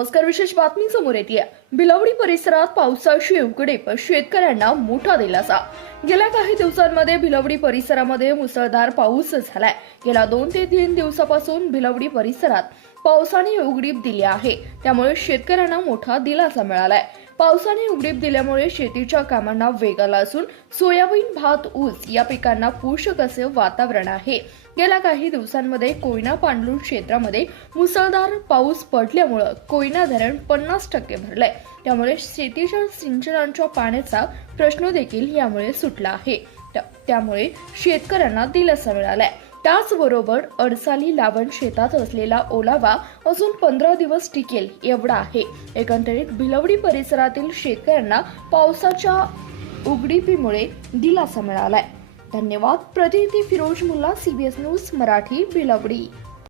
नमस्कार. विशेष बातमी समोर येते. भिलवडी परिसरात पावसाची उघडीप, शेतकऱ्यांना मोठा दिलासा. गेल्या काही दिवसांमध्ये भिलवडी परिसरामध्ये मुसळधार पाऊस झालाय. गेल्या 2 ते 3 दिवसापासून भिलवडी परिसरात पावसाने उघडीप दिली आहे. त्यामुळे शेतकऱ्यांना मोठा दिलासा मिळालाय. पावसाने उघडीप दिल्यामुळे शेतीच्या कामांना वेग आला असून सोयाबीन, भात, ऊस या पिकांना पोषक असे वातावरण आहे. गेल्या काही दिवसांमध्ये कोयना पांडुर क्षेत्रामध्ये मुसळधार पाऊस पडल्यामुळे कोयना धरण 50% भरलंय. त्यामुळे शेतीच्या सिंचनाच्या पाण्याचा प्रश्न देखील यामुळे सुटला आहे. त्यामुळे शेतकऱ्यांना दिलासा मिळालाय. त्याचबरोबर अडसाली लावण शेतात असलेला ओलावा अजून 15 दिवस टिकेल एवढा आहे. एकंदरीत भिलवडी परिसरातील शेतकऱ्यांना पावसाच्या उघडीपीमुळे दिलासा मिळालाय. धन्यवाद. प्रतिनिधी फिरोज मुल्ला, CBS न्यूज मराठी, भिलवडी.